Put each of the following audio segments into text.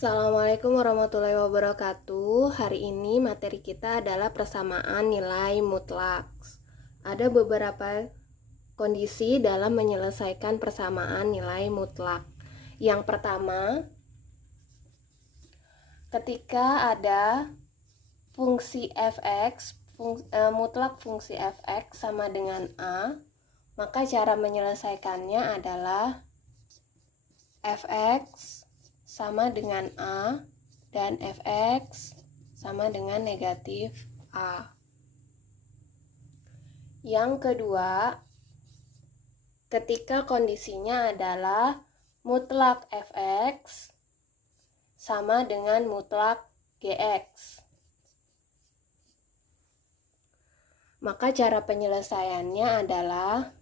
Assalamualaikum warahmatullahi wabarakatuh. Hari ini materi kita adalah persamaan nilai mutlak. Ada beberapa kondisi dalam menyelesaikan persamaan nilai mutlak. Yang pertama, ketika ada fungsi fx, mutlak fungsi fx sama dengan a, maka cara menyelesaikannya adalah fx sama dengan A dan fx sama dengan negatif A. Yang kedua, ketika kondisinya adalah mutlak fx sama dengan mutlak gx, maka cara penyelesaiannya adalah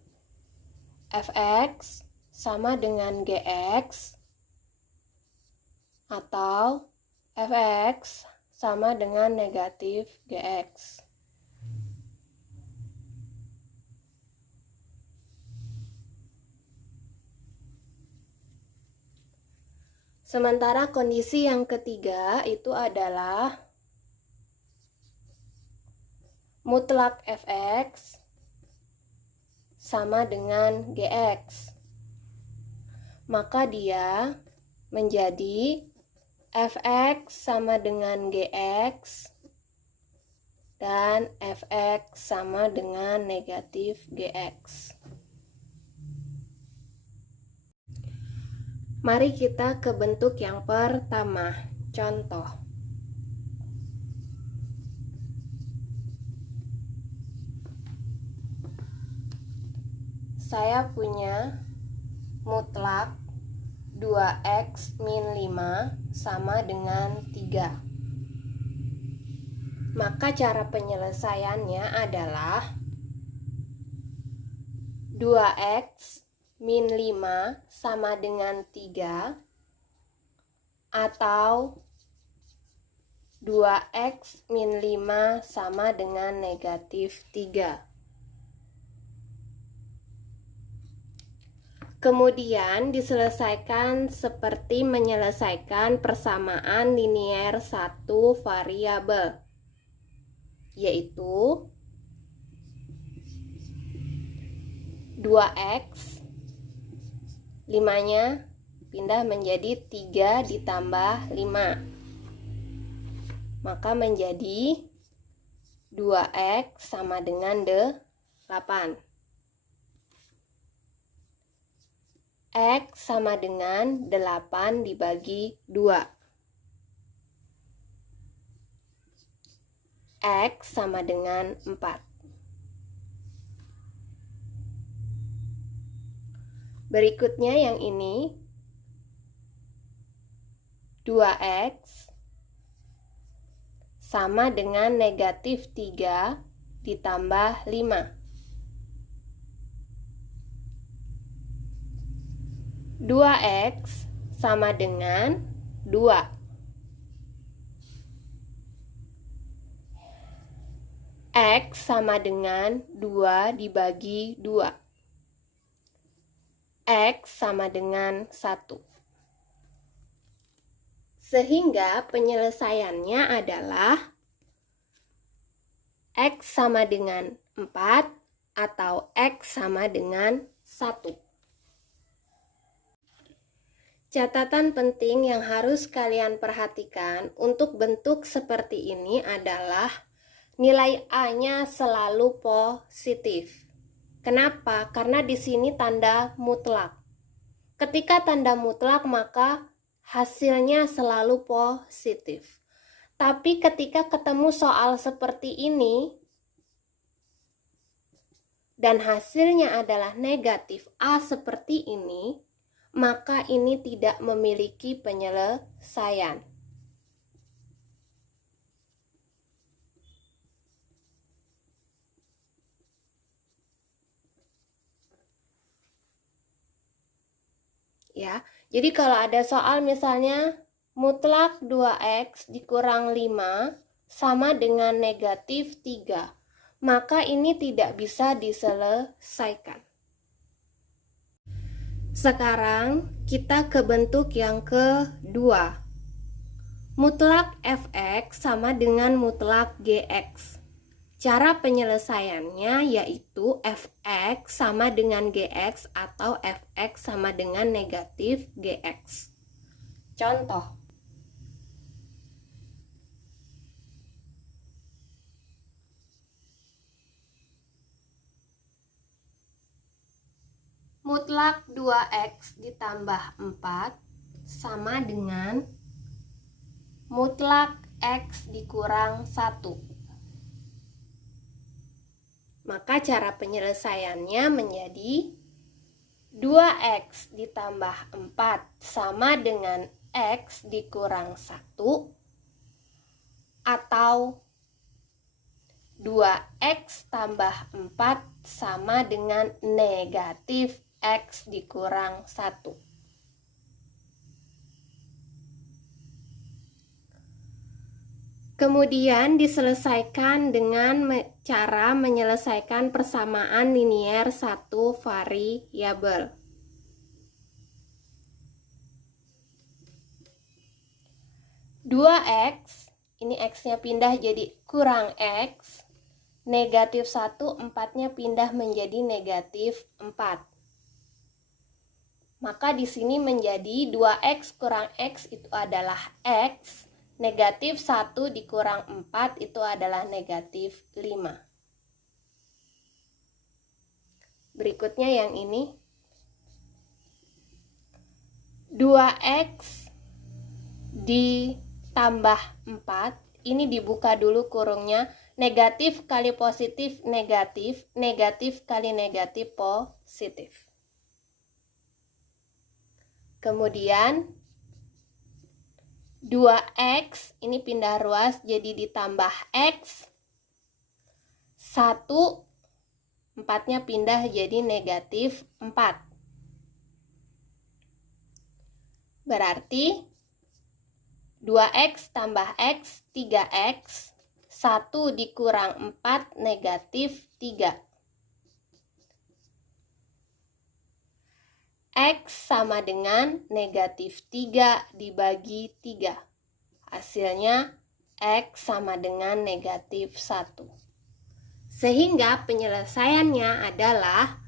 fx sama dengan gx atau fx sama dengan negatif gx. Sementara kondisi yang ketiga itu adalah mutlak fx sama dengan gx. Maka dia menjadi fx sama dengan gx dan fx sama dengan negatif gx. Mari kita ke bentuk yang pertama. Contoh. Saya punya mutlak 2x min 5 sama dengan 3. Maka cara penyelesaiannya adalah 2x min 5 sama dengan 3 atau 2x min 5 sama dengan negatif 3. Kemudian diselesaikan seperti menyelesaikan persamaan linier satu variabel, yaitu 2x, 5-nya pindah menjadi 3 ditambah 5. Maka menjadi 2x sama dengan 8. X sama dengan 8 dibagi 2. X sama dengan 4. Berikutnya yang ini 2x sama dengan negatif 3 ditambah 5. 2x sama dengan 2. X sama dengan 2 dibagi 2. X sama dengan 1. Sehingga penyelesaiannya adalah X sama dengan 4 atau X sama dengan 1. Catatan penting yang harus kalian perhatikan untuk bentuk seperti ini adalah nilai A-nya selalu positif. Kenapa? Karena di sini tanda mutlak. Ketika tanda mutlak maka hasilnya selalu positif. Tapi ketika ketemu soal seperti ini dan hasilnya adalah negatif A seperti ini, maka ini tidak memiliki penyelesaian. Ya, jadi kalau ada soal misalnya mutlak 2x dikurang 5 sama dengan negatif 3, maka ini tidak bisa diselesaikan. Sekarang kita ke bentuk yang kedua. Mutlak fx sama dengan mutlak gx. Cara penyelesaiannya yaitu fx sama dengan gx atau fx sama dengan negatif gx. Contoh. Mutlak 2x ditambah 4 sama dengan mutlak x dikurang 1. Maka cara penyelesaiannya menjadi 2x ditambah 4 sama dengan x dikurang 1 atau 2x tambah 4 sama dengan negatif x dikurang 1. Kemudian diselesaikan dengan cara menyelesaikan persamaan linier satu variabel. Dua x, ini x-nya pindah jadi kurang x, negatif 1, 4-nya pindah menjadi negatif 4. Maka di sini menjadi 2x kurang x itu adalah x, negatif 1 dikurang 4 itu adalah negatif 5. Berikutnya yang ini. 2x ditambah 4. Ini dibuka dulu kurungnya. Negatif kali positif, negatif. Negatif kali negatif, positif. Kemudian 2x ini pindah ruas jadi ditambah x 1, 4-nya pindah jadi negatif 4. Berarti 2x tambah x 3x, 1 dikurang 4 negatif 3. X sama dengan negatif 3 dibagi 3. Hasilnya X sama dengan negatif 1. Sehingga penyelesaiannya adalah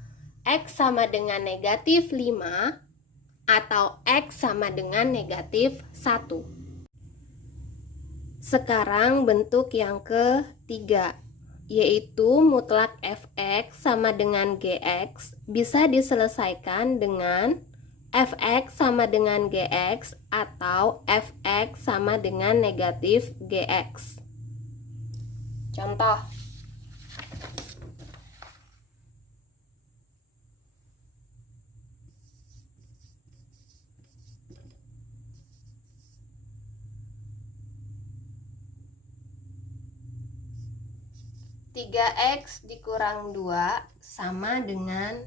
X sama dengan negatif 5 atau X sama dengan negatif 1. Sekarang bentuk yang ketiga, yaitu mutlak fx sama dengan gx bisa diselesaikan dengan fx sama dengan gx atau fx sama dengan negatif gx. Contoh. Tiga x dikurang 2 sama dengan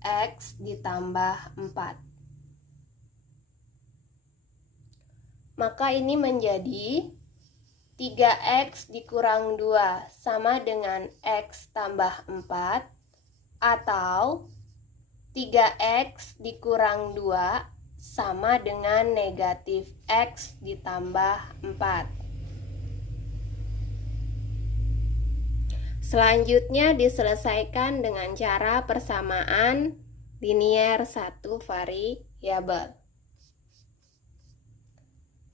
x ditambah 4. Maka ini menjadi 3x dikurang 2 sama dengan x tambah 4 atau 3x dikurang 2 sama dengan negatif x ditambah 4. Selanjutnya diselesaikan dengan cara persamaan linier satu variabel.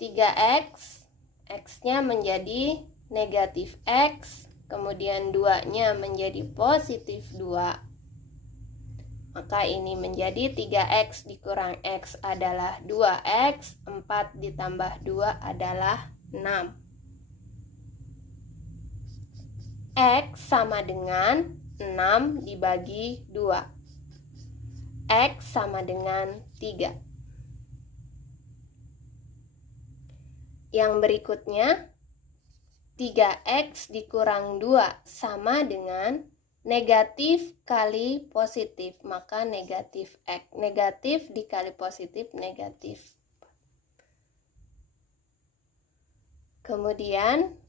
3x, x-nya menjadi negatif x, kemudian 2-nya menjadi positif 2. Maka ini menjadi 3x dikurang x adalah 2x, 4 ditambah 2 adalah 6. X sama dengan 6 dibagi 2. X sama dengan 3. Yang berikutnya 3x dikurang 2 sama dengan negatif kali positif. Maka negatif x. Negatif dikali positif negatif. Kemudian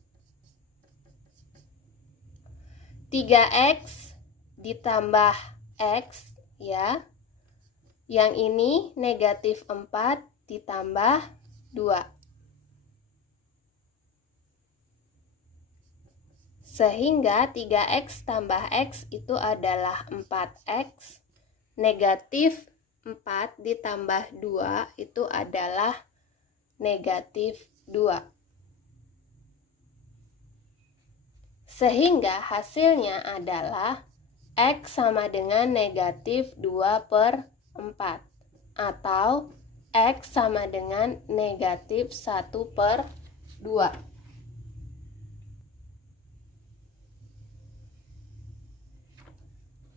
3x ditambah x ya. Yang ini negatif 4 ditambah 2. Sehingga 3x tambah x itu adalah 4x. Negatif 4 ditambah 2 itu adalah negatif 2. Sehingga hasilnya adalah x sama dengan negatif 2/4 atau x sama dengan negatif 1/2.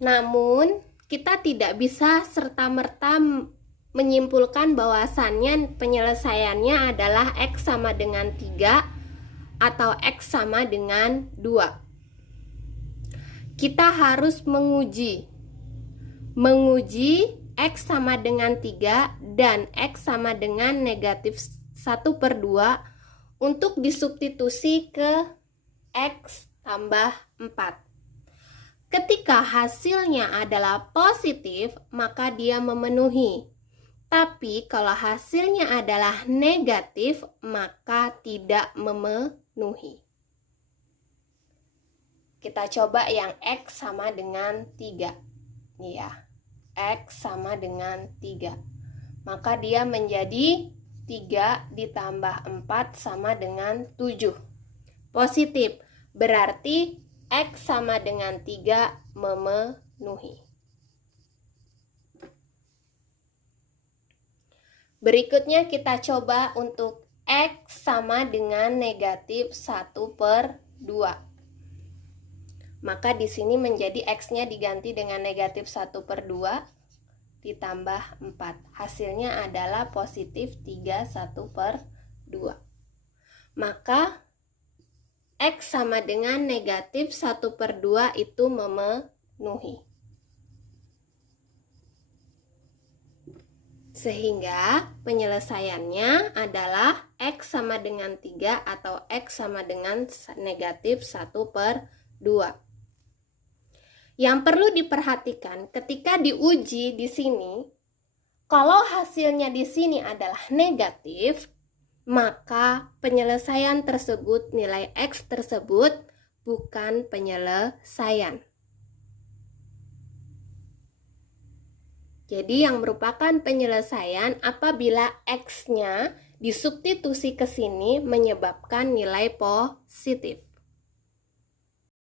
Namun, kita tidak bisa serta-merta menyimpulkan bahwasannya penyelesaiannya adalah x sama dengan 3 atau x sama dengan 2. Kita harus menguji x sama dengan 3 dan x sama dengan negatif 1/2 untuk disubstitusi ke x tambah 4. Ketika hasilnya adalah positif, maka dia memenuhi. Tapi kalau hasilnya adalah negatif, maka tidak memenuhi. Kita coba yang x sama dengan 3. Ya, x sama dengan 3. Maka dia menjadi 3 ditambah 4 sama dengan 7. Positif, berarti x sama dengan 3 memenuhi. Berikutnya kita coba untuk x sama dengan negatif 1/2. Maka di sini menjadi x-nya diganti dengan negatif 1/2 ditambah 4. Hasilnya adalah positif 3 1/2. Maka x sama dengan negatif 1/2 itu memenuhi. Sehingga penyelesaiannya adalah x sama dengan 3 atau x sama dengan negatif 1/2. Yang perlu diperhatikan ketika diuji di sini, kalau hasilnya di sini adalah negatif, maka penyelesaian tersebut, nilai x tersebut bukan penyelesaian. Jadi yang merupakan penyelesaian apabila x-nya disubstitusi ke sini menyebabkan nilai positif.